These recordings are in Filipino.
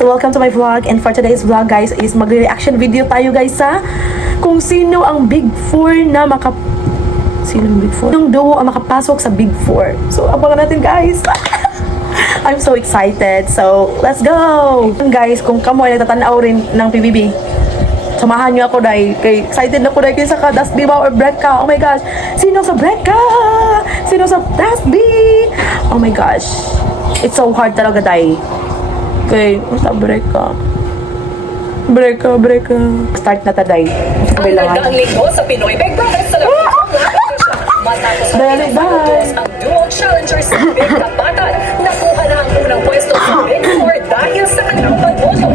Welcome to my vlog, and for today's vlog guys is magre-reaction video tayo guys sa kung sino ang Big 4 na sino ang Big 4? Yung duo ang makapasok sa Big 4. So abangan natin guys. I'm so excited. So let's go. Guys, kung kamo ay natatanaw rin ng PBB, samahan niyo ako dahil kay excited na ko dahil sa Das B or Brecca. Oh my gosh. Sino sa Brecca? Sino sa Das B? Oh my gosh. It's so hard talaga dahil. Okay, sa Brecca. Brecca. Start na taday. Ang nagdaang linggo sa Pinoy Big Brother sa matapos ang ang duo challengers sa Big Kapatan, nakuha na ang unang pwesto sa Big 4 dahil sa kanilang pagboto.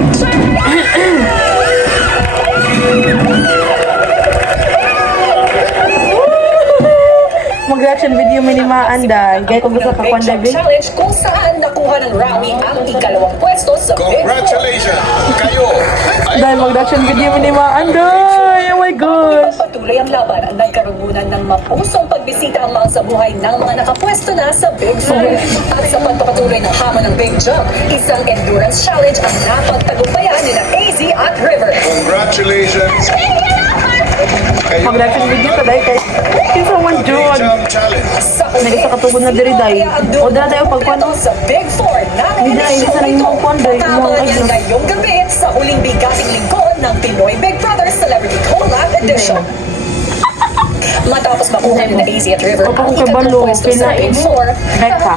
Mag-reaction video minimaan dahil gaya kung gusto ka kwanda big. Challenge kung saan nakuha ng Rawi ang ikalawang pwesto sa Big 4. Congratulations! Kayo! Dahil mag-reaction video minimaan dahil. Oh my gosh. Patuloy ang laban at nagkaroon muna ng mapusong pagbisita ang mga sa buhay ng mga nakapwesto na sa Big 4. At sa pagpapatuloy ng hamon ng Big Jump, isang endurance challenge ang napagtagumpayan nila AZ at River. Congratulations! Kayo Mag-reaction video ta dahil kay someone Big June. Jump Challenge. May isa katugod na diri dahil. O dala tayo pagkwento. sa Big 4 na Hindi na isa na yung kwan dahil. Tama niya ngayong gabi sa huling bigating lingkod ng Pinoy Big Brother Celebrity Collab Edition. Matapos makuha ni na AZ at River ang Kapag kabalo, ikatlong pwesto sa Big 4, Brecca.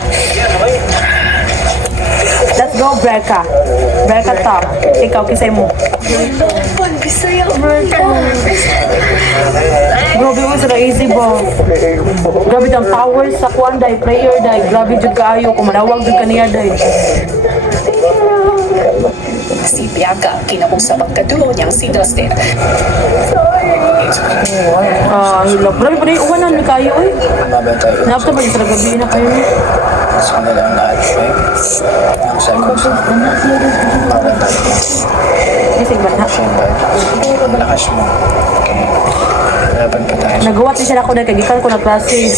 Let's go, Brecca. Brecca top. Ikaw, kisay mo. Grabe mo sa easy ba? Grabe ang power sa kwan dahil player dahil. Grabe jud kaayo kung manawag jud kaniya dahil. si Bianca kinausap ang kaduo niyang si Dustin. Hilap. Grabe pa na yung uwanan ni kayo, oy. Napta ba yung sa gabi na kayo? Sa kanila ang lahat, okay? Ang seconds. Isig ba na? Lakas mo. Okay. Laban pa tayo. Nagawa din siya ako dahil kagikan ko na klase.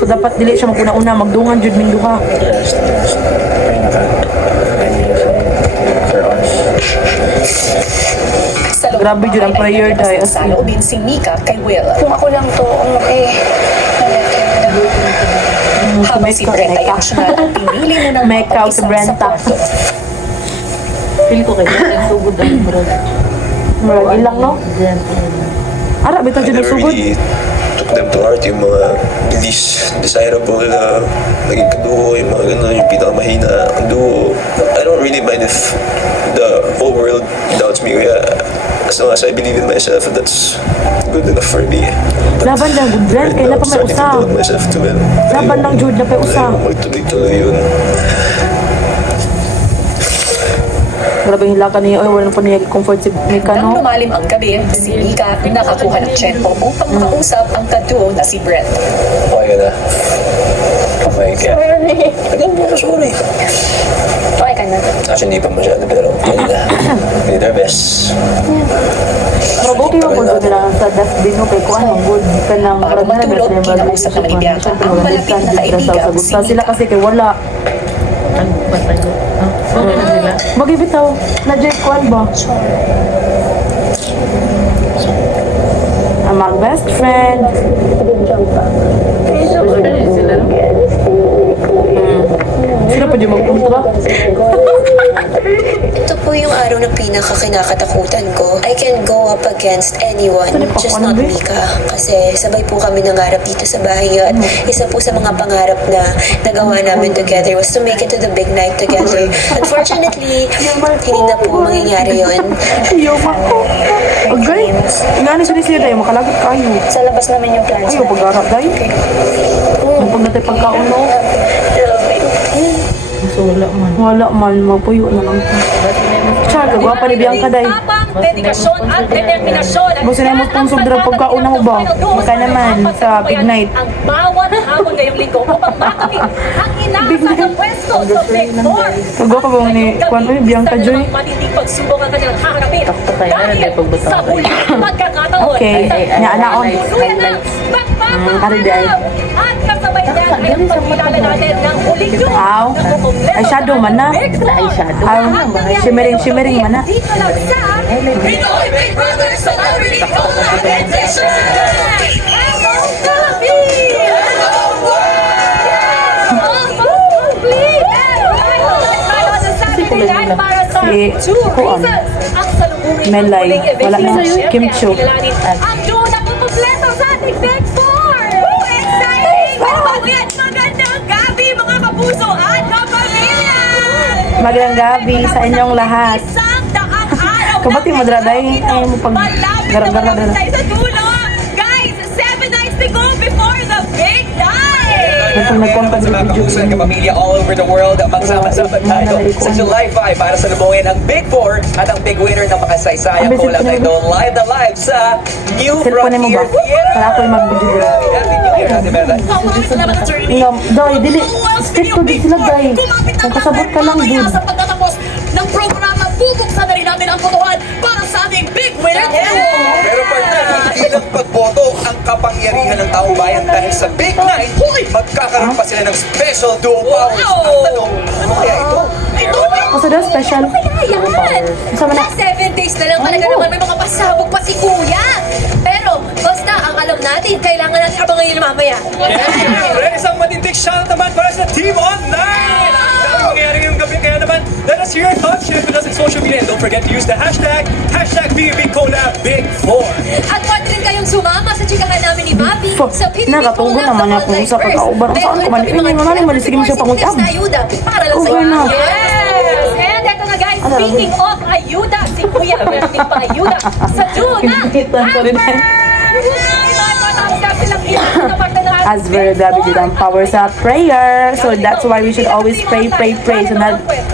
So dapat dili siya maguna-una, magdungan jud min duha. Rest. Pray na ka. For us. Grabe jud ang prayer dahil. Sa loobin si Mika kay Will. Kung ako lang to, okay. Habang si Brenda ay optional ang pinili na ng Mecca si Brenda. Feel ko kayo. Nagsugod ang bro. Bro, ilang no? Ara, bitaw I dyan never nagsugod. really took them to heart, yung mga least desirable na naging kaduo, yung mga gano'n, yung pinakamahina ang duo. I don't really mind if the whole world doubts me, kaya as long as I believe in myself, that's good enough for me. Laban lang, Brent, kaya na pa may Starting to usap. build myself to it. Laban lang, Jude, na pa usap. Magtuloy-tuloy yun. Grabe yung hilakan niya. Ay, wala na pa niya comfort si Mika, Nang no? lumalim ang gabi, si Mika nakakuha ng tiyempo upang makausap ang kaduo na si Brent. Okay ka na. Okay ka. Again, mo sorry. Okay ka na. Actually, hindi pa masyado, pero okay na. We did our best. Mabuti yung kung doon lang sa dustbin mo kay Kuan, ang good ka lang. Para matulog, kinausap naman ni Bianca ang malapit na kaibigan, si Mika. Sila kasi kay wala. Magibitaw. Na-J Kuan ba? Ang mga best friend. Sino pa dyan magpunta? Ito po yung araw na pinaka-kinakatakutan ko. I can go up against anyone, just not Mika. Kasi sabay po kami nangarap dito sa bahay at isa po sa mga pangarap na nagawa namin together was to make it to the big night together. Unfortunately, hindi na po mangyayari yun. Ayaw ako. Okay. Ingani sila siya tayo, makalagot kayo. Sa labas namin yung plans. Ayaw, pag-arap tayo. Pag natin pagkaon, no? So, wala man. Wala man, mapuyo na lang. Char, kagwapa ni Bianca, day. dedikasyon at determinasyon. Boss, na mo sponsor drug pagkauna mo ba? Baka naman sa Big Night. Ang bawat hamon ngayong linggo upang makamit ang inaasang pwesto sa Big Four. Pagwa ka ba ni Kwan? Uy, Bianca Joy. Matinding pagsubok ang kanilang haharapin. Dahil sa huling pagkakataon. Okay. Nya, anaon. Tuluyan na Ari di ay. at kasabay na ay ang pagkilala natin ng huling duo. Aw. Ay, shadow man na. Aw. Shimmering man na. Dito lang sa Pinoy Big Brother Celebrity Competition! Almost complete! Almost complete! And para sa Si- 2 Kuan. reasons ang salubungin ng Melay. huling event. Wala na. Siyempre, Kim Chiu. kilalanin ang duo na kumpleto sa ating Big Four! Exciting! Yan, magandang gabi mga kapuso at kapamilya! Magandang gabi sa inyong lahat. Isang daang araw Kabati mo, Draday. Ay, mo pag- gara-gara na. tayo sa dulo. Guys, 7 nights to go before the big night. Kung nagkuhan ka sa video. Kapuso at kapamilya all over the world ang magsama-sama tayo sa July 5 para salubungin ang Big Four at ang big winner ng makasaysayang Ang bisit kulang na ito ko live na live sa New Cellphone mo ba? Frontier Para ako yung mag-video. Happy New Year, Ate Bella. Maraming salamat, attorney. Ingam, Doy, dili. Stick to din sila, Doy. Kung kasabot ka lang, Mamaya dude. sa pagtatapos ng programa, bubuksan na rin natin ang botohan para sa ating big winner. Pero partner, hindi lang pagboto ang kapangyarihan ng taong bayan dahil sa Big Night, magkakaroon pa sila ng special duo powers. Ang tanong, ano kaya ito? Kasi daw special. Yan! Sama na. Last 7 days na lang talaga naman may mga pasabog pa si Kuya. Pero basta ang alam natin, kailangan natin abangan yun mamaya. Siyempre, isang matinding shout naman para sa Team Online! Ang dami mangyayari ngayong gabi, kaya naman, let us hear your thoughts, share with us in social media, and don't forget to use the hashtag #BBColabBig4. At pwede rin kayong sumama sa chikahan namin ni Bobby sa Pinoy Nakatugo naman ako sa kakauban. Saan ko man? Sige mo siya pangutap. ayuda para lang sa Okay na. Yes! And eto na guys, speaking of ayuda, si Kuya meron din pang ayuda sa duo na Sorry na. As very David did ang power sa prayer. So that's why we should always pray. So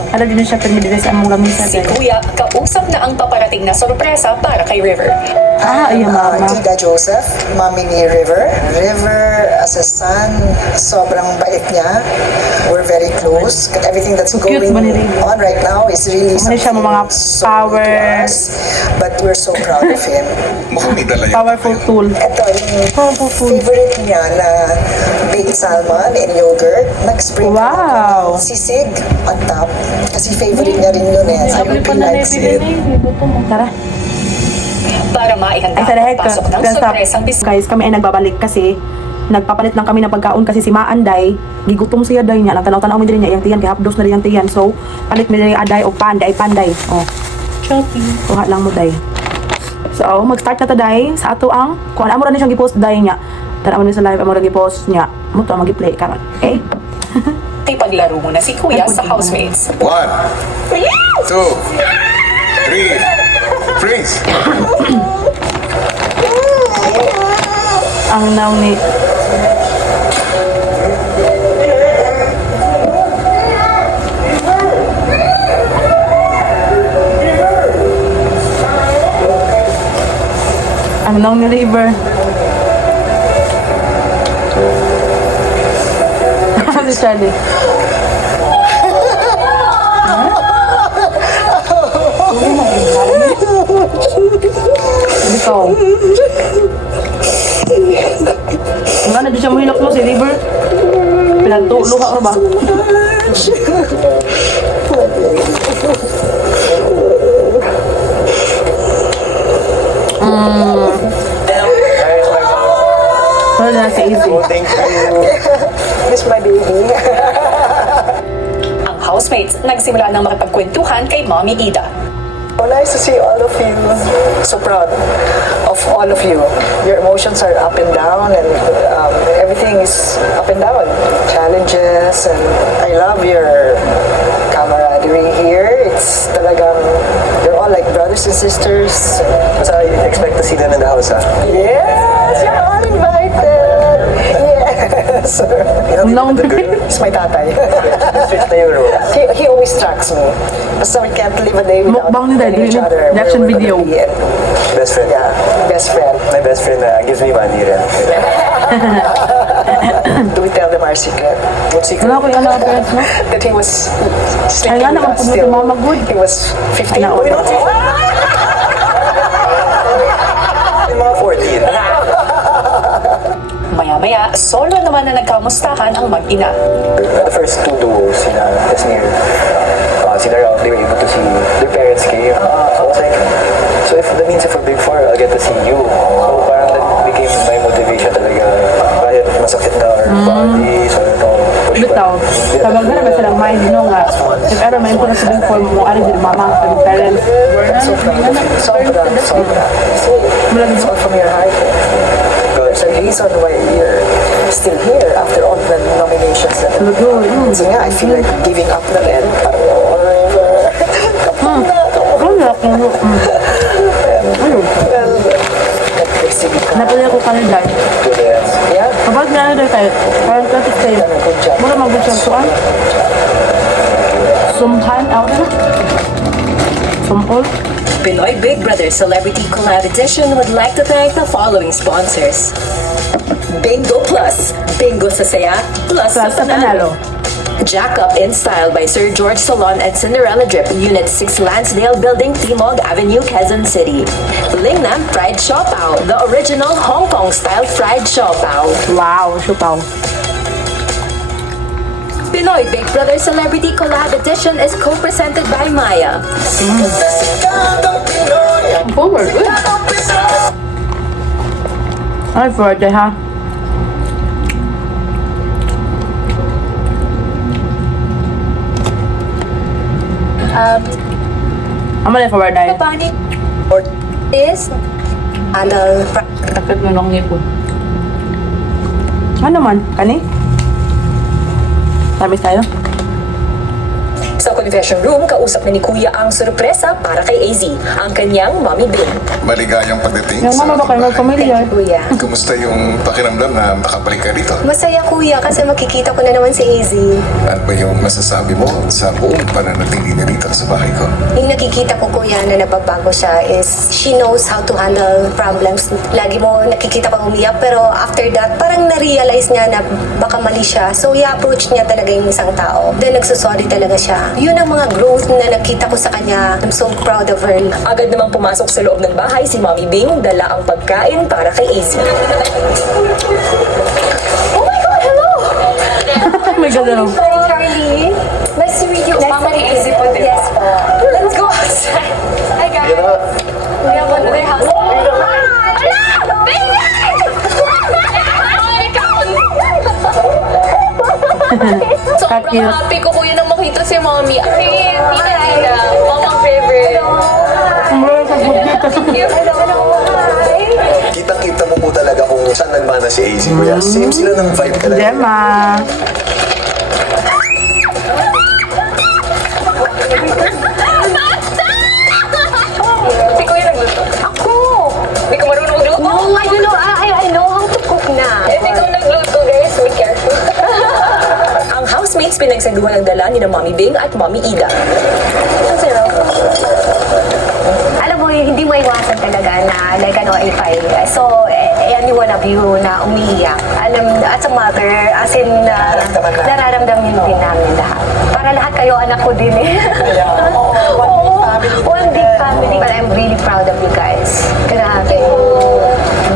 ala din siya permit sa among lamisa Si guys. Kuya, kausap na ang paparating na sorpresa para kay River. Ayun mama. Tita Joseph, mami ni River. River, as a son, sobrang bait niya. We're very close. Everything that's Cute going ba ni River? on right now is really Ano siya, something mga so power- new to us. But we're so proud of him. Mukhang may dala yan. Powerful tool. Ito, yung Powerful tool. favorite niya na baked salmon and yogurt. Nag-spray Wow. sisig on top. Kasi favorite niya rin yun eh. So, he likes it. Tara. Para maihanda Ay, sa ang lahat pasok ng sorpresang bisita. guys, kami ay nagbabalik kasi nagpapalit lang kami ng pagkaon kasi si Maanday, gigutom siya day niya, lang tanaw-tanaw mo din niya, yung tiyan, kaya hapdos na rin yung tiyan. So, palit mo din yung aday o panday. Oh. Choppy. Kuha lang mo day. So, mag-start na ta day sa ato ang, kung ano mo rin siyang gipost day niya. Tara mo rin sa live, amo rin gipost niya. Mo to, mag-play karon. Okay? Ipaglaro mo na si Kuya sa housemates. 1, 2, 3, freeze! Ang naong ni ang naong ni River. Si Charlie. Ikaw. Nga na di siya mahilak mo si River. Pinagtuluha ka ba? Wala na si Easy. Thank you. Miss my baby. Ang housemates nagsimula ng makipagkwentuhan kay Mommy Ida. So nice to see all of you. So proud of all of you. Your emotions are up and down, and everything is up and down. Challenges, and I love your camaraderie here. It's talagang, you're all like brothers and sisters. So you expect to see them in the house, ha? Yes, you're all invited. Yeah. Sir, you know, No. the girl, he's my tatay. Switch na yung role. He always tracks me. Basta we can't live a day without Mukbang nila, telling each yun, other. reaction where we're video. gonna be and, Best friend. yeah, best friend. My best friend gives me money rin. Do we tell them our secret? What secret? Wala ko yung anak parents mo. That he was Ay, sleeping nga, with us nakapunod still. si Mama Good. He was 15. Ano, Oh, you know, Yung mga 14. Maya-maya, solo naman na nagkamustahan ang mag-ina. The first two duos, sina Tesnir, sina Ralph, they were able to see their parents came. I was like, so if that means if we're big four, I'll get to see you. So parang that became my motivation talaga. Kahit masakit na our body, so push Bitaw. Sabag na naman silang mind, nga. If ever may ko na sa big form mo, ano din mama, sa big parents. so proud of you. Sobra. It's all from your heart. There's a reason why you're still here after all the nominations that so yeah, I feel like giving up na rin. Napalaya ko kanila. Yeah, Kapag na ano tayo, parang kapit kayo. good job. Mura mag-good tuan. Sumhan, ako na. Sumpol. Pinoy Big Brother Celebrity Collab Edition would like to thank the following sponsors. Bingo Plus, Bingo sa saya, plus Plus sa panalo. Jack Up in Style by Sir George Salon at Cinderella Drip, Unit 6 Lansdale Building, Timog Avenue, Quezon City. Lingnam Fried Siopao, the original Hong Kong style fried siopao. Wow, supaw. Pinoy Big Brother Celebrity Collab Edition is co-presented by Maya. Forward. Ay, forward ha. Ama na forward dahil. Panic is handle Takot mo nung ngipon. Ano man? Kani? Tamis tayo? Sa confession room, kausap na ni Kuya ang sorpresa para kay AZ, ang kanyang mommy Bing. Maligayang pagdating Yung sa mama ba kayo ating bahay. mag-familiar? kuya. Kumusta yung pakiramdam na nakabalik ka dito? Masaya kuya kasi makikita ko na naman si AZ. Ano ba yung masasabi mo sa buong pananatili niya dito sa bahay ko? Yung nakikita ko kuya na napagbago siya is she knows how to handle problems. Lagi mo nakikita pa umiyak pero after that parang na-realize niya na baka mali siya. So i-approach niya talaga yung isang tao. Then nagsusorry talaga siya. Yun ang mga growth na nakita ko sa kanya. I'm so proud of her. Agad namang pumasok sa loob ng bahay si Mommy Bing, dala ang pagkain para kay AZ. Oh my God, hello! Oh my God, ano? Hi, Charlie. Nice to meet you. Mama ni AZ po din. Yes po. Let's go outside. Hi guys. We have another house. Sobrang cute. Happy ko kuya na makita si mommy. Ay, Tita. Mamang favorite. Mura sa budget. Kitang-kita mo po talaga kung saan nagmana si AZ, kuya. Same sila ng vibe talaga. Gemma. Si kuya nagluto. Ako! Hindi ko marunong magluto. No, I don't know. I know how to cook na. If ikaw nagluto, guys, be careful. Ang housemates pinagsaluhan ng dala ni na Mommy Bing at Mommy Ida. Alam mo, hindi mo iwasan talaga na like ano, if so, any one of you na umiiyak, alam, as a mother, as in, nararamdaman din namin lahat. Para lahat kayo, anak ko din eh. One big family. But I'm really proud of you guys. Grabe.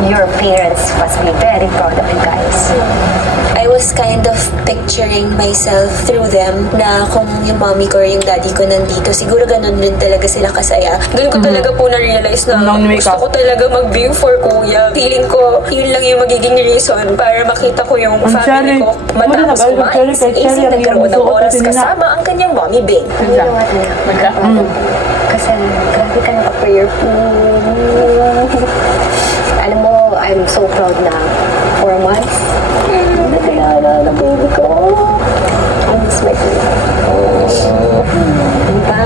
Your parents must be very proud of you guys. I was kind of picturing myself through them na kung yung mommy ko or yung daddy ko nandito, siguro ganun din talaga sila kasaya. Doon ko talaga po na-realize na Nung gusto ko talaga mag-being for kuya. Feeling ko, yun lang yung magiging reason para makita ko yung Ang family sorry. ko. Matapos Sorry, kumain, si sorry, AZ sorry, nagkaroon ng sorry, oras sorry, kasama ang kanyang Mommy Bing. You know what, anak? Kasi grabe ka naka-prayerful. Alam mo, I'm so proud na 4 months. Nakilala na baby ko. I miss my baby. Diba?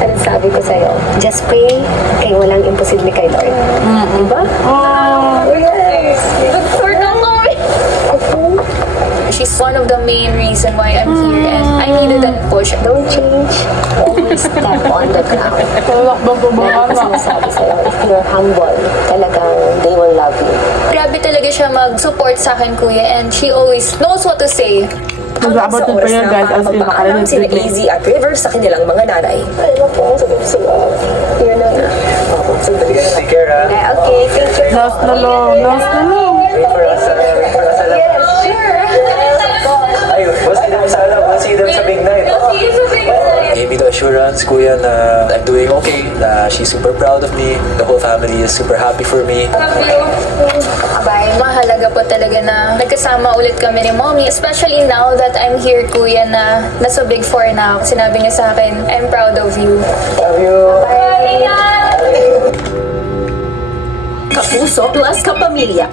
Ano sabi ko sa'yo? Just pray kay walang imposible kay Lord. Diba? Oh. Yes! Good for na kami. Ako, push. Don't change. Always step on the ground. Lagi sinasabi sa'yo, if you're humble, talagang they will love you. Grabe talaga siya mag-support sa akin, kuya, and she always knows what to say. Hanggang sa oras na para magpaalam sina AZ at River sa kanilang mga nanay. Ay, naku, sabihin sila. You're not. Take care, ha? Okay, thank you. Last na lang. Wait for us sa labas. Ay, we'll see them sa big night. Gave me the assurance, kuya, na I'm doing okay, na she's super proud of me, the whole family is super happy for me. Bye. Mahalaga po talaga na nagkasama ulit kami ni mommy, especially now that I'm here, kuya, na nasa Big 4 na ako. Sinabi niya sa akin, I'm proud of you. Love you. Kapuso plus kapamilya.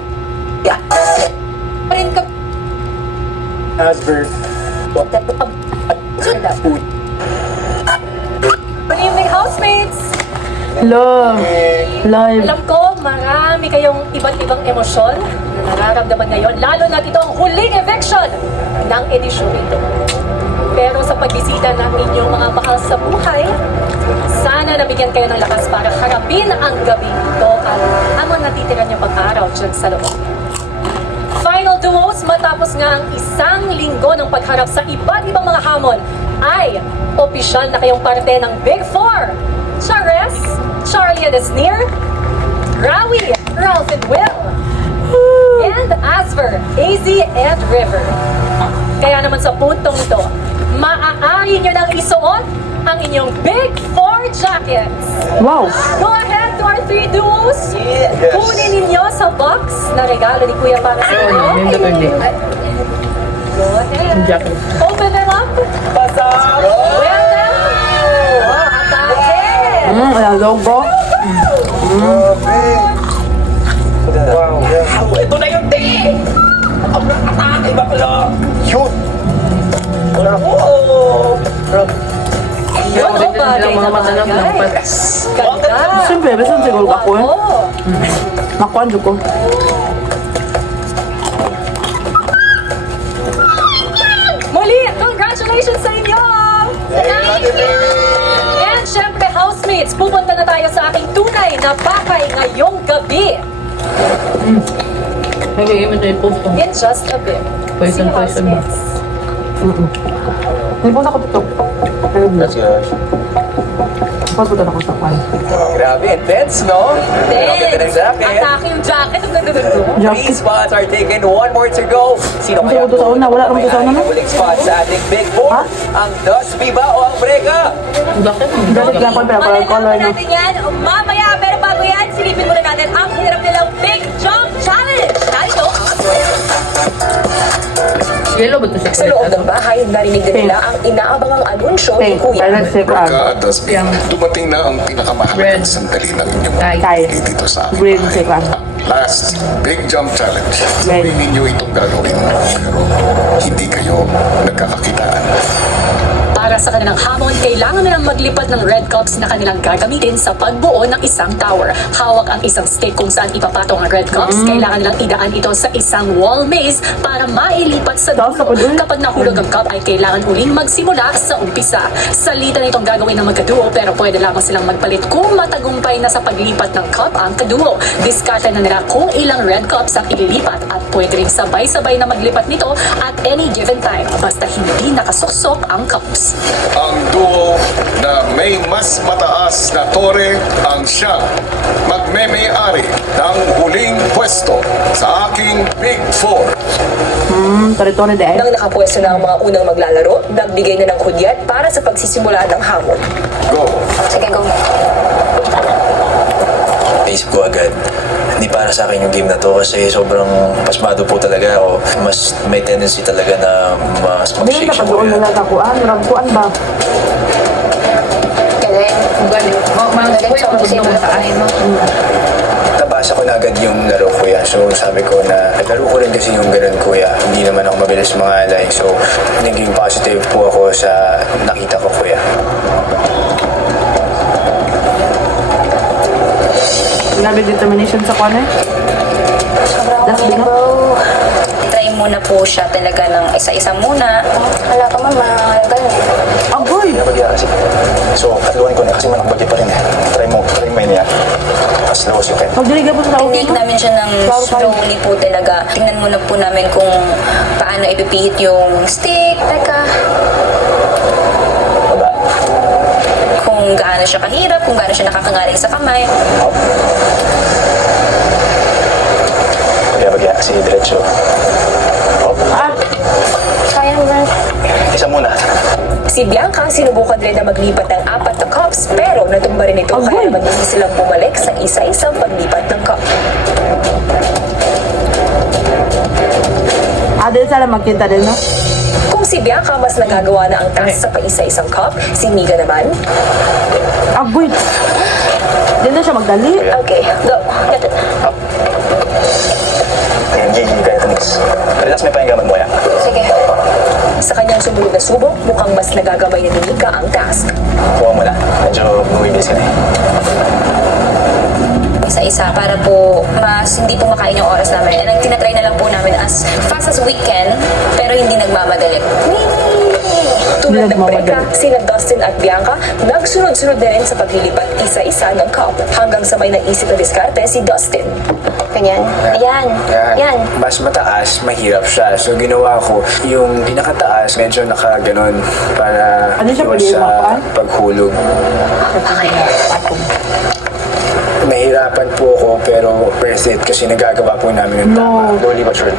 Rin ka Asper. Good evening, housemates! Love. Live. Alam ko, marami kayong iba't ibang emosyon na nararamdaman ngayon, lalo na ito ang huling eviction ng edisyon ito. Pero sa pagbisita ng inyong mga mahal sa buhay, sana nabigyan kayo ng lakas para harapin ang gabi ito at ang mga natitira niyong pag-araw dyan sa loob. Final duos matapos nga ang isang linggo ng pagharap sa iba't ibang mga hamon ay opisyal na kayong parte ng Big Four. Chares, Charlie and Esnir, Rawi, Ralph and Will, and Asper, AZ and River. Kaya naman sa puntong ito, maaari nyo nang isuot ang inyong Big Four jackets. Wow. Go ahead to our 3 duos. Kunin ninyo sa box na regalo ni Kuya para sa inyo. Go ahead. Open them up. Wear them. Atake. Wala logo. Wow. Ito na yung day! Ang nakatake ba pala? Yun! Wala ko. Yun, oh, bagay na bagay. Ganda. Siyempre, besan siguro ako eh. Oo. Nakuha ko. Muli, congratulations sa inyo! And syempre, housemates, pupunta na tayo sa aking tunay na bakay ngayong gabi. In just a bit. See you, housemates. Nilipos ako dito. That's good. Tapos punta na ako sa kwan. Grabe, intense, no? Ang ganda ng jacket. Atake yung jacket. Ang ganda nito. 3 spots are taken, 1 more to go. Sino Kasi kaya uto sa una, wala naman uto sa una, no? Huling spot sa ating Big Four. Ha? Ang Dusby ba o ang Brega? Dalit lang ko pero color Malalaman na. natin yan mamaya. Pero bago yan, silipin muna natin ang hirap nilang Big Jump Challenge. Narito Yellow ba ito siya? sa loob ng bahay, narinig din nila ang inaabangang anunsyo ni Pink. Kuya. Parang si Kwan. Ka at Dasby, dumating na ang pinakamahalagang sandali ng inyong Tay. pili dito sa aking Green si bahay. Kwan. Last Big Jump Challenge. Right. Sabihin ninyo itong gagawin, pero hindi kayo nagkakakitaan. Para sa kanilang hamon, kailangan nilang maglipat ng red cups na kanilang gagamitin sa pagbuo ng isang tower. Hawak ang isang stick kung saan ipapatong ang red cups. Kailangan nilang idaan ito sa isang wall maze para mailipat sa dulo. Kapag nahulog ang cup, ay kailangan uling magsimula sa umpisa. Salitan itong gagawin ng magkaduo, pero pwede lamang silang magpalit kung matagumpay na sa paglipat ng cup ang kaduo. Diskarte na nila kung ilang red cups ang ililipat at pwede rin sabay-sabay na maglipat nito at any given time basta hindi nakasuksok ang cups. Ang duo na may mas mataas na tore ang siyang magme-may-ari ng huling pwesto sa aking Big Four. Tore-tore de. Nang nakapwesto na ang mga unang maglalaro, nagbigay na ng hudyat para sa pagsisimula ng hamon. Go! Sige, go. Naisip ko agad, hindi para sa akin yung game na to kasi sobrang pasmado po talaga ako. Mas may tendency talaga na mas Hindi mag-shake siya na po. nila takuan. Rampuan ba? Galing. Galing mo. Nabasa ko na agad yung laro, kuya. So sabi ko na, naglaro ko rin kasi yung ganun, kuya. Hindi naman ako mabilis mga alay. So naging positive po ako sa nakita ko, kuya. Grabe determination sa kwan eh. Sobrang Last uminig, bino? bro. Try mo muna po siya talaga ng isa-isa muna. Wala ka mama, ganun. Agoy! Kaya mag-iara kasi. So, katluan ko na kasi manang bagay pa rin eh. Try mo yun yan. As low as you can. Magdiliga po sa Tinake namin siya ng slowly po talaga. Tingnan muna po namin kung paano ipipihit yung stick. Teka. Baba. Kung gaano siya kahirap, kung gaano siya nakakangaring sa kamay. Up. Kaya mag-iara kasi diretso. Up. Kaya naman. Isa muna. Si Bianca sinubukan rin na maglipat ng 4 na cups pero natumba rin ito kaya mag-isa silang bumalik sa isa-isang paglipat ng cup. Adel, sana magkita din, no? Kung si Bianca mas nagagawa na ang task sa paisa-isang cup, si Mika naman, Agoy! Di na siya magdali. okay, go. Get it. Ayan, gigi kaya ito next. Relax may pahingaman mo yan. Sige. Sa kanyang sumunod na subok, mukhang mas nagagamay na ni Mika ang task. Kuha mo na. Medyo bumibilis ka na eh. Isa-isa para po mas hindi po makain yung oras namin. And ang tinatry na lang po namin as fast as we can, pero hindi nagmamadali. Tulad ng breka, sina Dustin at Bianca, nagsunod-sunod na rin sa paglilipat isa-isa ng cup. Hanggang sa may naisip na diskarte si Dustin. Ganyan. Ayan. Yan. Mas mataas, mahirap siya. So ginawa ko, yung pinakataas, medyo nakaganon para Ano siya, iwas pwede sa makuhaan? paghulog. Nahirapan po ako pero worth it kasi nagagawa po namin ng tama. Slowly but surely.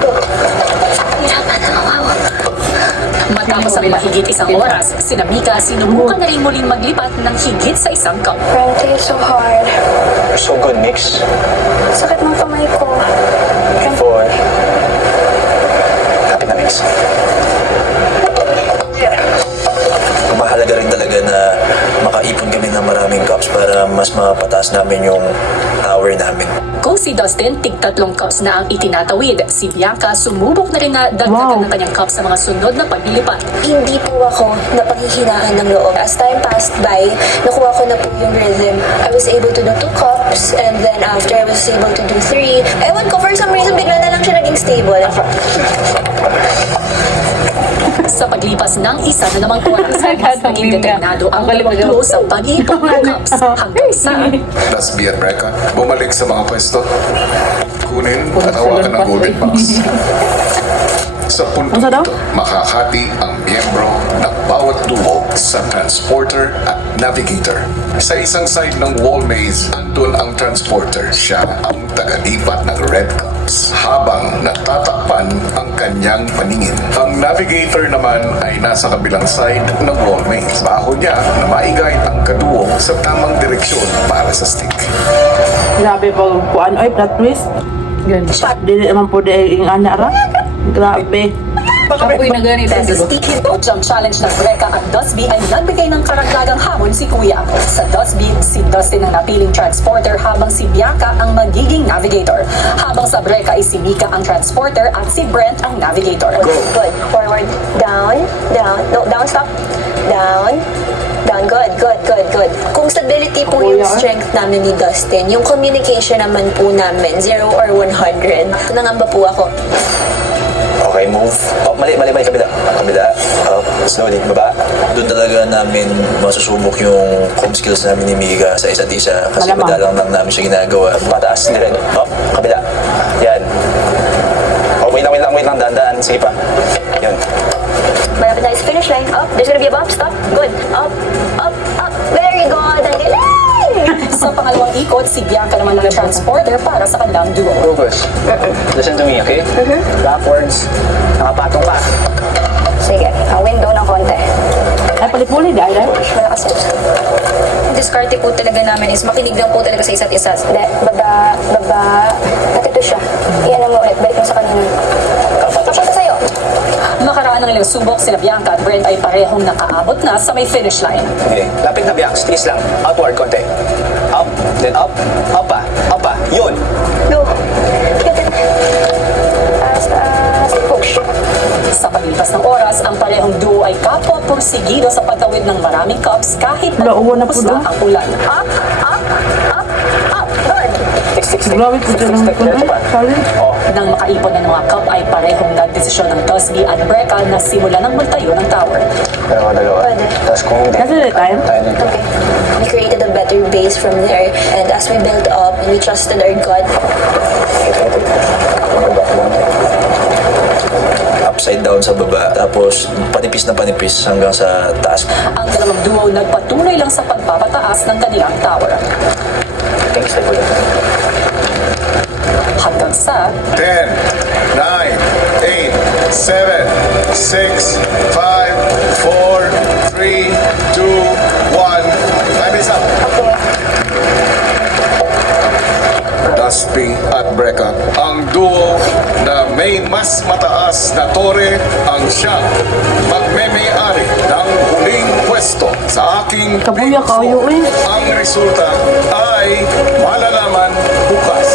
Matapos ang mahigit isang oras, sina Mika sinubukan na rin muling maglipat ng higit sa isang cup. Prante, so hard. So good mix. Sakit ng kamay ko. 4. Happy na mix. Mahalaga rin talaga na makaipon kami ng maraming cups para mas mapataas namin yung tower namin. Kung si Dustin, tig-3 cups na ang itinatawid. Si Bianca, sumubok na rin na dagdagan ng kanyang cups sa mga sunod na paglilipat. Hindi po ako napanghihinaan ng loob. As time passed by, nakuha ko na po yung rhythm. I was able to do 2 cups and then after I was able to do 3. Ewan ko, for some reason, bigla na lang siya naging stable. Sa paglipas ng isa na namang oras, mas naging determinado ang dalawang duo sa pag-iipon ng cups. Hanggang sa Dasby at Brecca, bumalik sa mga pwesto. Kunin at hawakan ng golden box. Sa punto ito, makakati ang miyembro ng bawat duo sa transporter at navigator. Sa isang side ng wall maze, andun ang transporter. Siya ang tagalipat ng red cups habang natatakpan ang kanyang paningin. Ang navigator naman ay nasa kabilang side ng wall maze. Baho niya na maigayit ang kaduo sa tamang direksyon para sa stick. Grabe pag kuan oy plot twist. Ganun. Dili naman po di ang anak ra. Grabe. Kapoy na ganito. Sa stick hit o jump challenge ng Brecca at Dusby ay nagbigay ng karagdagang hamon si Kuya. Sa Dusby, si Dustin ang napiling transporter habang si Bianca ang magiging navigator. Habang sa Brecca ay si Mika ang transporter at si Brent ang navigator. Good. Forward. Down. Down. No, down, stop. Down. Down. Good, good, good, good. Kung stability po yung strength namin ni Dustin, yung communication naman po namin, 0 or 100. Nangamba po ako. Okay, move. Oh, mali, kabila. Kabila. Slowly, baba. Doon talaga namin masusubok yung home skills namin ni Mika sa isa't isa kasi madalang lang namin siya ginagawa. Mataas, hindi rin. Oh, kabila. Yan. Oh, wait lang, dahan-dahan. Sige pa. Yun. Malapit tayo sa finish line. Up. There's gonna be a bump. Stop. Good. Up. Up. Up. Very good. Ang galing! Sa pangalawang ikot, si Bianca naman ang transporter para sa kanilang duo. Focus. Listen to me, okay? Backwards. Nakapatong ka. Sige. Ang window ng konti. Ay palit-puli di ay. Malakas yun. Diskarte po talaga namin is makinig lang po talaga sa isa't isa. Baba. Natito siya. Iyan mo ulit. Balik mo sa kanina. Papunta sa'yo. Nakaraan ng ilang subok, sila Bianca at Brent ay parehong nakaabot na sa may finish line. Okay. Lapit na biyak. Tiis lang. Outward konti. Up. Then up. Up pa. Up pa. Yun. Go. Push. Sa paglipas ng oras, ang parehong duo ay kapwa porsigido sa pagtawid ng maraming cups kahit Wala, uwan na po na ang ulan. Up. Up. Up. Up. Good. Stick. Grabe po dyan ang challenge. Nang makaipon ng mga cup ay parehong nagdesisyon ng Dusby at Brecca na simulan ng magtayo ng tower. Pero dalawa. Pwede. Tapos kung hindi, Kasi the time. tayo dito. Okay. We created a better base from there, and as we built up and we trusted our God, Ito. Maganda ko lang. Upside down sa baba, tapos panipis na panipis hanggang sa taas. Ang dalawang duo nagpatuloy lang sa pagpapataas ng kanilang tower. Thanks, tayo ulit. Hanggang sa 10, 9, 8, 7, 6, 5, 4, 3, 2, 1. Time is up. Dusty at Brecca, ang duo na may mas mataas na tore ang siyang magme-may-ari ng huling pwesto sa aking Kabuya Big kayo, Four. eh. Ang resulta ay malalaman bukas.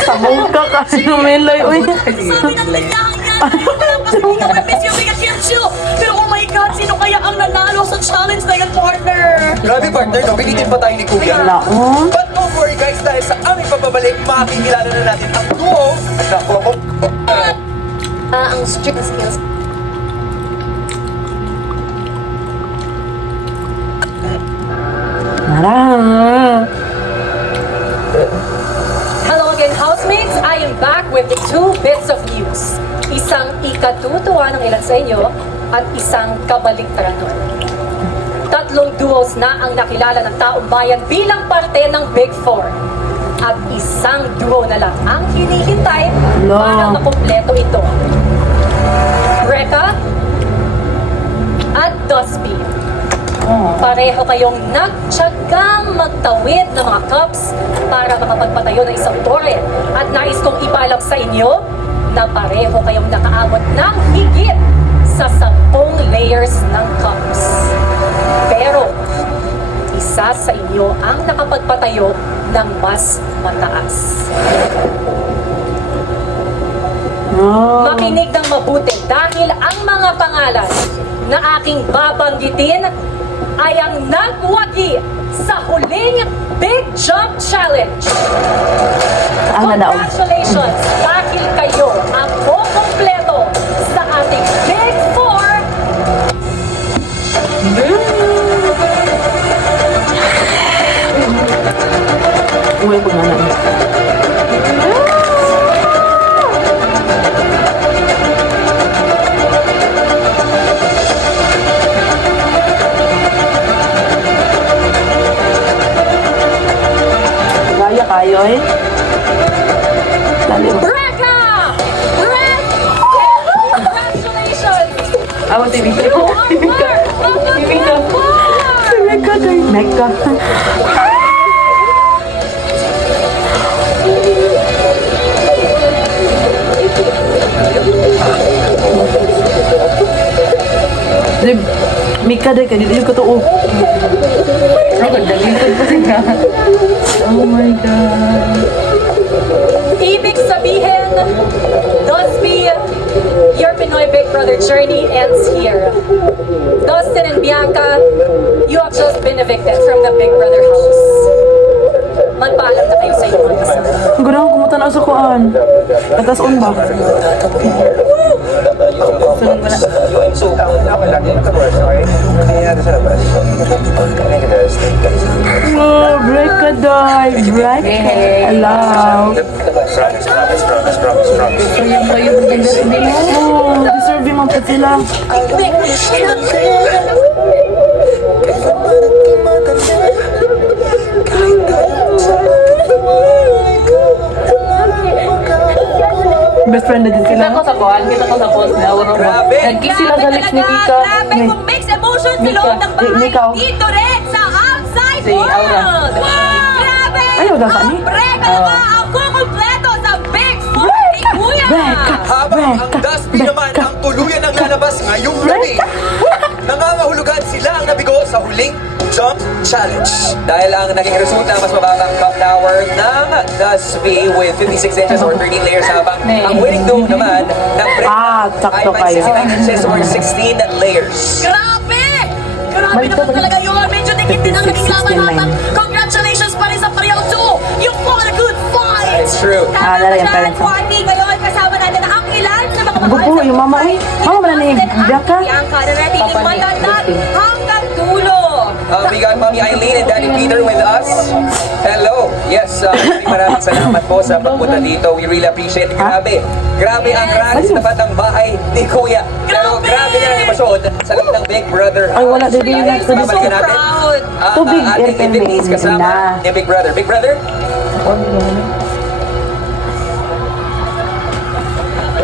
Sabog ka kasi numelay. Uy. sabi ng linyahang yan, walang kasi kapapis yung bigat pero oh my God, sino kaya ang nanalo sa challenge na yun, partner? Grabe partner, no? Pinitin pa tayo ni Kuya. Wala ko. But don't worry guys, dahil sa aming pagbabalik, makikilala na natin ang duo. Ang strict skills. Marang. Hello again, housemates. I am back with two bits of news. Isang ikatutuwa ng ilan sa inyo at isang kabaliktaran nun. Tatlong duos na ang nakilala ng taong bayan bilang parte ng Big Four. At isang duo na lang ang hinihintay para makumpleto ito. Brecca at Dusby. Pareho kayong nagtsagang magtawid ng mga cups para makapagpatayo ng isang tore. At nais kong ipaalam sa inyo na pareho kayong nakaabot ng higit sa 10 layers ng cups. Pero, isa sa inyo ang nakapagpatayo ng mas mataas. Makinig ng mabuti dahil ang mga pangalan na aking babanggitin ay ang nagwagi sa huling Big Jump Challenge. Ang nanaog. Congratulations! Dahil kayo ang kukumpleto sa ating Big Four. Uy, pag nanaog. Gaya kayo eh. Dali mo. Brecca! Congratulations! Ako si Mika. Si Mika. Si Mika. Si Mika. Si Mika. Di, Mika deh, kaya dito ko to. Ako, dagingkod pa siya. Oh my God. Ibig sabihin, Dusby, your Pinoy Big Brother journey ends here. Dustin and Bianca, you have just been evicted from the Big Brother house. Magpaalam na kayo sa inyo mga kasama. Ang ganda akong kumutan ako sa kuan. Atas on ba? Oh, break ka doy. Break ka. Allow. Oh, deserve mo pa sila. Best friend na din sila. Kita ko sa kuhan, kita ko sa post na Aurora. Grabe! Nag-kiss sila sa lips ni Mika. Grabe kung mixed emotions sa loob ng bahay Mika. dito rin sa outside Si world! Aura. Grabe! Ayaw daw sa ni? Brecca na ba ang kukumpleto sa Big Four ni Kuya? Habang ang Dusby naman ang tuluyan ng lalabas ngayong gabi. Nangangahulugan sila ang nabigo sa huling Jump Challenge. Dahil ang naging resulta, mas mababang cup tower ng Dusby with 56 inches or 13 layers habang ang winning duo naman ng Brecca ay sakto may kayo. 69 inches or 16 layers. Grabe! Grabe naman talaga yun! Medyo Mahigit din ang naging laban 69. natin. Congratulations pa rin sa Pareho 2! You fought a good fight! It's true. Lalagyan pa rin sa... Party ngayon, kasama natin ang ilan sa mga Gupo, yung mama, uy. Mama, wala na yung Bianca. Bianca na natiling mandatat hanggang dulo. We got Mommy Eileen and Daddy Peter with us. Hello. Yes, maraming salamat po sa pagpunta dito. We really appreciate it. Grabe ang rags na batang bahay ni Kuya. Pero grabe na ang emosyon sa loob ng Big Brother. Ay, wala, Daddy. Babalikan natin. Proud. Tubig, Ang ating aircon, invitees may kasama na. ni Big Brother. Big Brother?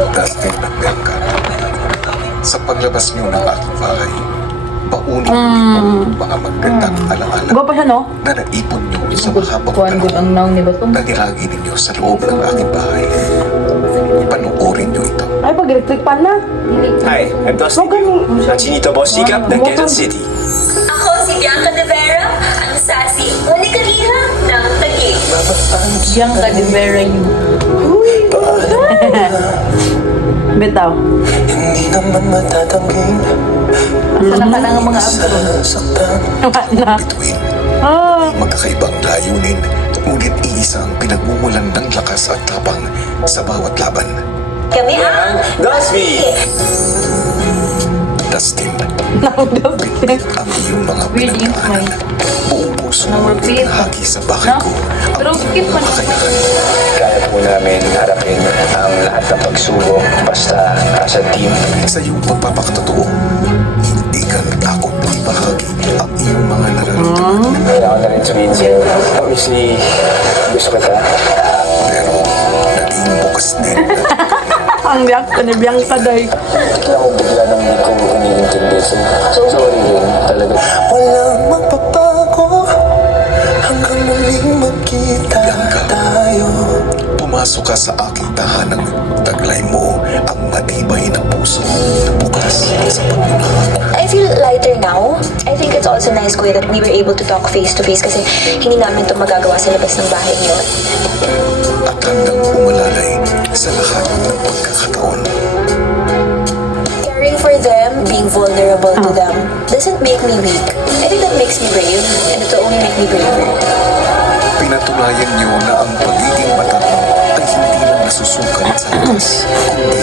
Dustin at Bianca, sa paglabas niyo ng aking bahay, baunin niyo ito mga magandang alaala Gupo pa siya, no? na naipon niyo sa mahabang Kuan good ang panahon naong ni Batong. na nilagi ninyo sa loob ng aking bahay. Panoorin niyo ito. Ay, pag-electric pan na. Hi, I'm Dustin. Ang Chinito Boss Sikap ng Quezon City. Ako si Bianca De Vera, ang sassy Monica Iha ng Taguig. Bianca De Vera you. Bitaw. Hindi naman matatangging Sana ka lang ang mga abso. saktan. Wala. Bituin, Ah. magkakaibang layunin, ngunit iisa ang pinagmumulan ng lakas at tapang sa bawat laban. Kami ang Dusty! Dustin, Dustin. ang iyong mga Weird yung pinagdaanan. Buong puso No, mo repeat. hagi sa bakit No? ko Pero ang skip iyong pa na. kakayahan. Kaya po namin harapin ang lahat ng pagsubok basta as a team. Sa iyong pagpapakatotoo, hindi ka natakot na ibahagi ang iyong mga nararamdaman. Kaya ako na rin sabihin sa'yo. Obviously, gusto kita. Pero naging bukas din Ang Bianca ni Bianca, day. Kaya ako bigla nang hindi ko iniintindi. So sorry rin talaga. Walang magbabago hanggang muling magkita tayo. pumasok ka sa aking tahanang. Taglay mo ang matibay na puso bukas sa pagmamahal. I feel lighter now. I think it's also nice, Kuya, that we were able to talk face to face kasi hindi namin ito magagawa sa labas ng bahay niyo. At handang umalalay sa lahat ng pagkakataon. Caring for them, being vulnerable to them, doesn't make me weak. I think that makes me brave, and it will only make me braver. Pinatunayan niyo na ang pagiging matatag ay hindi lang nasusukat sa lakas, kundi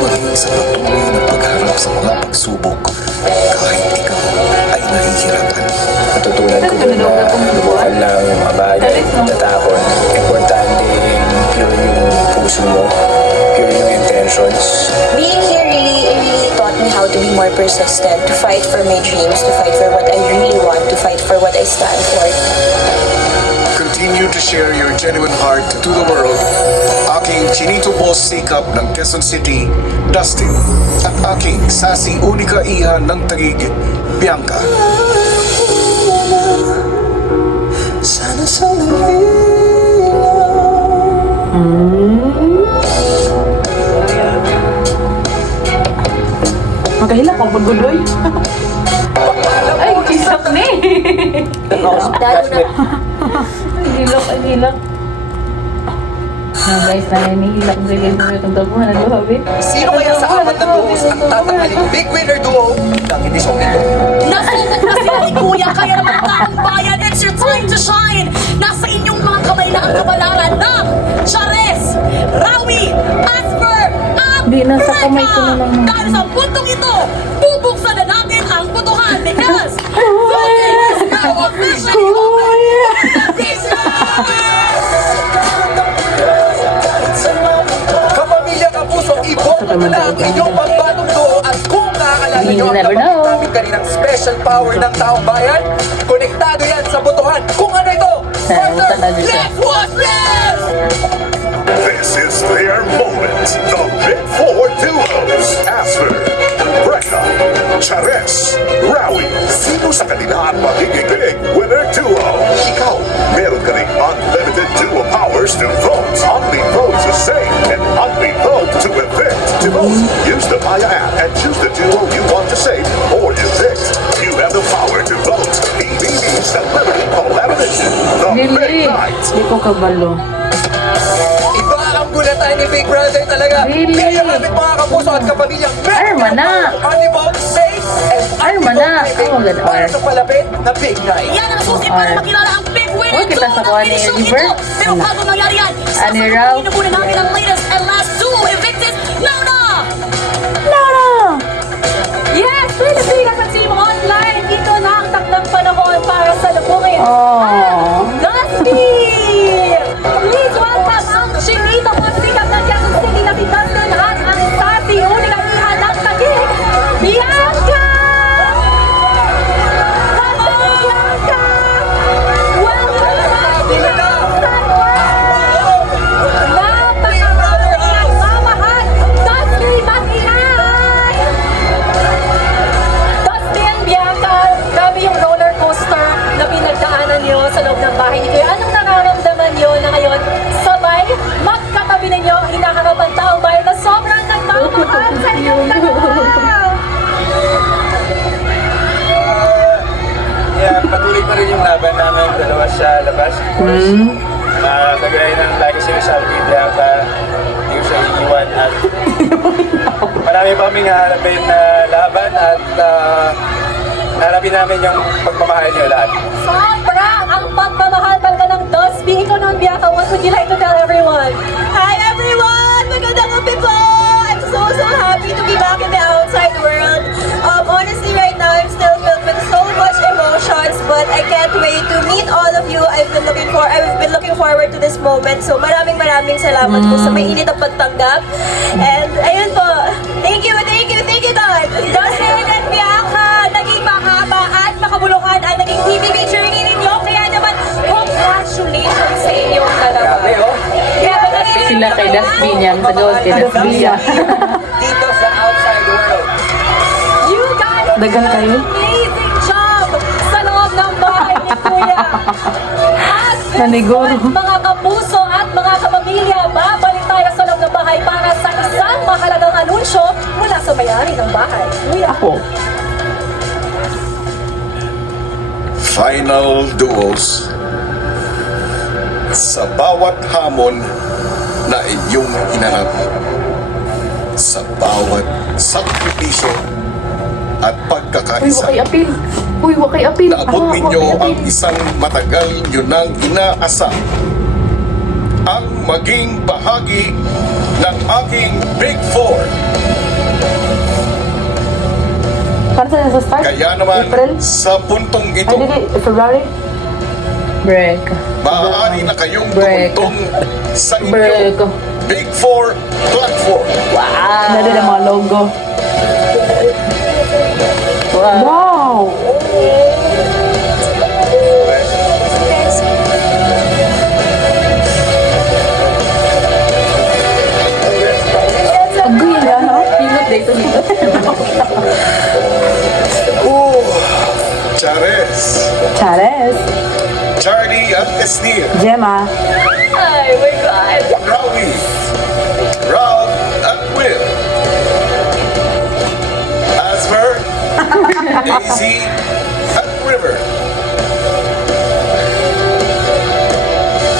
maging sa patuloy na pagharap sa mga pagsubok kahit ikaw ay nahihirapan. Natutunan ko na lubukan lang yung mga bagay, tatakon. Importante pure yung puso mo, pure yung intentions. Being here really taught me how to be more persistent, to fight for my dreams, to fight for what I really want, to fight for what I stand for. Continue to share your genuine heart to the world. Aking Chinito Boss Sikap ng Quezon City, Dustin. At aking sassy Unica Iha ng Taguig, Bianca. Sana sandali Magkahilak ang paggudoy. Ay, kisap ni! Lalo na, Ang hilak. Guys, nanihilak sa ganyan mo itong tabuhan na duhabi. Sino kaya sa apat na duos ang tatanggalin big winner duo ng edisyon ito? Nasugod na sila ni Kuya, kaya naman taong bayan, it's your time to shine! Nasa inyong mga kamay na ang kabalaran ng Chares, Rawi, Asper, at Di, nasa kamay ko na lang. Dahil sa puntong ito, bubuksan na natin ang putuhan because voting is now officially Kapamilya Kapuso, iboto mo na ang inyong pagbatong duo at kung naaalala You nyo ang never know. nabanggit namin kaninang special power ng taong bayan, konektado yan sa botohan. Kung ano ito, partner, Tanda niyo siya. let's watch this! This is their moment. The Big Four Duos. Asper, Brecca, Chares, Rawi. Sino sa kanila ang magiging big winner duo? Ikaw, meron ka rin unlimited duo powers to vote. Only vote to save and only vote to evict. To vote, use the Maya app and choose the duo you want to save or evict. You have the power to vote. EBB Celebrity Collaboration. The Big Really? Night. Di ko kabalo. Iba ang bulatan ni Big Brother talaga. Really? Kaya kapit mga kapuso at kapamilyang Arma na. only vote, save Ay, mana. Oh, God, Para sa palapit na Big Night. Yan ang susi para makilala ang big winner Oh, kita sa kuha ni River. Pero bago mangyari yan, Ani Ralph. sasagutin na muna namin ang latest and last duo evicted. Launa! Yes! Pwede sa team online. Ito na ang takdang panahon para sa lubungin. Oh. Dusty! Please welcome ang Chinita Pasikat ng Quezon City na si Dustin at ang Sassy Unikang Iha ng Taguig, Bianca! Dustin and Bianca! Welcome back to the San Juan! Napakarami ng mamahan! Dusty, mag-inay! Dusty and Bianca, grabe yung roller coaster na pinagdaanan niyo sa loob ng bahay niyo. Anong nararamdaman niyo na ngayon sabay magkatabi ninyo ang hinaharap ang taong bayan na sobrang nagmamahal sa inyong dalawa? Yeah, patuloy pa rin yung laban namin dalawa sa labas. Of course, kagaya ng lagi sinasabi ni Bianca, hindi ko siya iiwan at marami pa kaming haharapin na laban at harapin namin yung pagmamahal niyo lahat. Sobra ang pagmamahal talaga ng Dusty. Ikaw naman, Bianca, what would you like to tell everyone? Hi everyone! Magandang gabi po! I'm so happy to be back in the outside world. Honestly, right now, I'm still filled with so much emotions, but I can't wait to meet all of you. I've been looking forward to this moment. So maraming salamat po sa may init ang pagtanggap. And ayun po, thank you, God! Dustin and Bianca, naging mahaba at makabuluhan ang naging PBB journey ninyo. Kaya naman, congratulations sa inyong dalawa. Grabe, oh. Sila kay Dusty niya. Sa gawad kay Dusty niya. Dito sa outside world. You guys Dagan did kayo? an amazing job sa loob ng bahay ni Kuya. At Naniguro. mga kapuso at mga kapamilya, babalik tayo sa loob ng bahay para sa isang mahalagang anunsyo mula sa may-ari ng bahay. Kuya. Ako. Final duels. Sa bawat hamon na inyong hinarap, sa bawat sakripisyo at Uy, pagkakaisa, wakay apil. Uy, wakay apil. naabot ninyo ang isang matagal nyo nang inaasa, ang maging bahagi ng aking Big Four. Para sa start? Kaya naman, April? sa puntong Ay, ito, hindi. February? Break. maaari na kayong Break. tumuntong sa Break. inyong Big Four platform. Ano din ang mga logo? Wow. Wow! Agoy na, no? Pilot dito dito. Chares, Chares. Charlie at Esnir, Gemma. Ay, my God. Rawi, Ralph at Will, Asper, Daisy at River,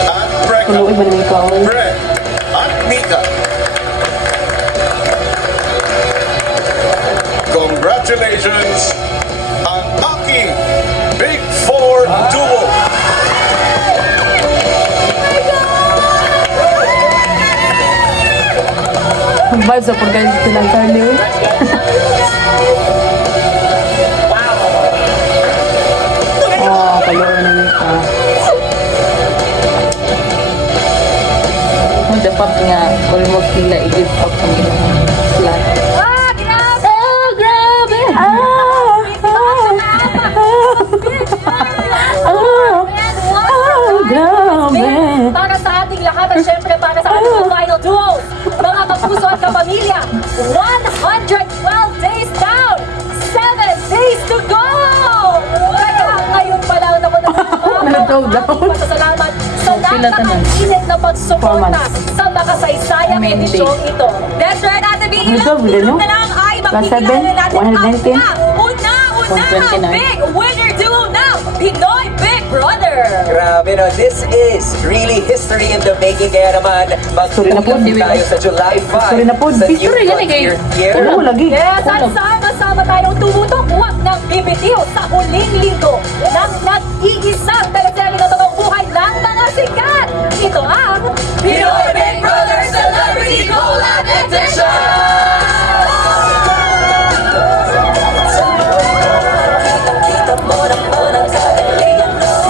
at Tuloy Brecca, ba naman ikaw? Brett at Mika. Congratulations ang aking Big Four duo. Vibes sa pagkain sila Charlie. Oh, kaloro na nito. Dapat nga almost sila i-give up ang ilang slot. Ah, grabe! Oh, grabe! Grabe! Para sa ating lahat at syempre para sa ating mga final duo, mga kapuso at kapamilya, 112 days down, 7 days to go! Kaya ngayon pa lang naman Nag-go down. pasasalamat sa Sila tanan. napakainit na pagsuporta sa makasaysayang Amen, edisyong ito. That's right, Ate B. Ano to, Ilang Bruno? na lang ay Last makikilala 7, natin ang 119? una 129. big winner duo ng Pinoy Big Brother. Grabe no, this is really history in the making. Kaya naman, Sorry na po, magsulat tayo sa July 5. Sorry na po, sa New history yan eh, Frontier Year. Oo, lagi. Yes, at sama-sama tayong tumutok, huwag nang bibitiw sa huling linggo ng nag-iisang teleserye na totoong buhay ng mga sikat. Ito ang Pinoy Big Brother Celebrity Collab Edition!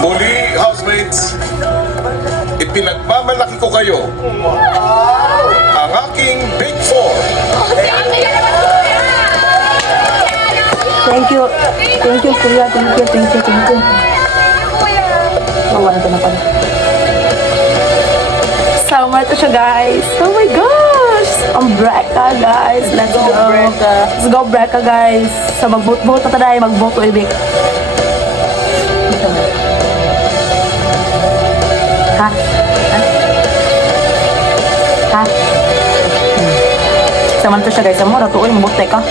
Muli, housemates, ipinagmamalaki ko kayo. Ang aking Big Four. Thank you. Thank you, kuya. Thank you, thank you, thank you. Wala na pala. Sama to siya, guys. Oh my gosh! Ang Brecca, guys. Let's go. Let's go, Brecca, guys. Sa mag-vote-vote na tayo. Mag-vote o ibig. Ha? Ha? Sama to siya, guys. Sama na to. Uy, mabuti ka.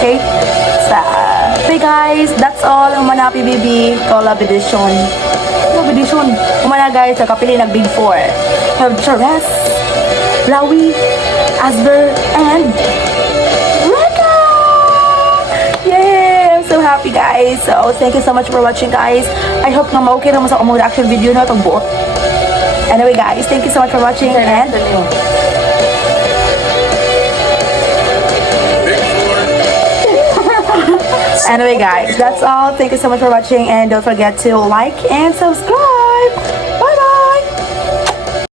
Okay? Hey guys, that's all. Umana PBB Collab Edition. Collab Edition. Umana guys, sa kapili ng Big Four. Have Charez, Rawi, Asber, and Reka! Yay! I'm so happy guys. So, thank you so much for watching guys. I hope na ma-okay naman sa among reaction video na itong buot. Anyway guys, thank you so much for watching and anyway guys, that's all. Thank you so much for watching and don't forget to like and subscribe.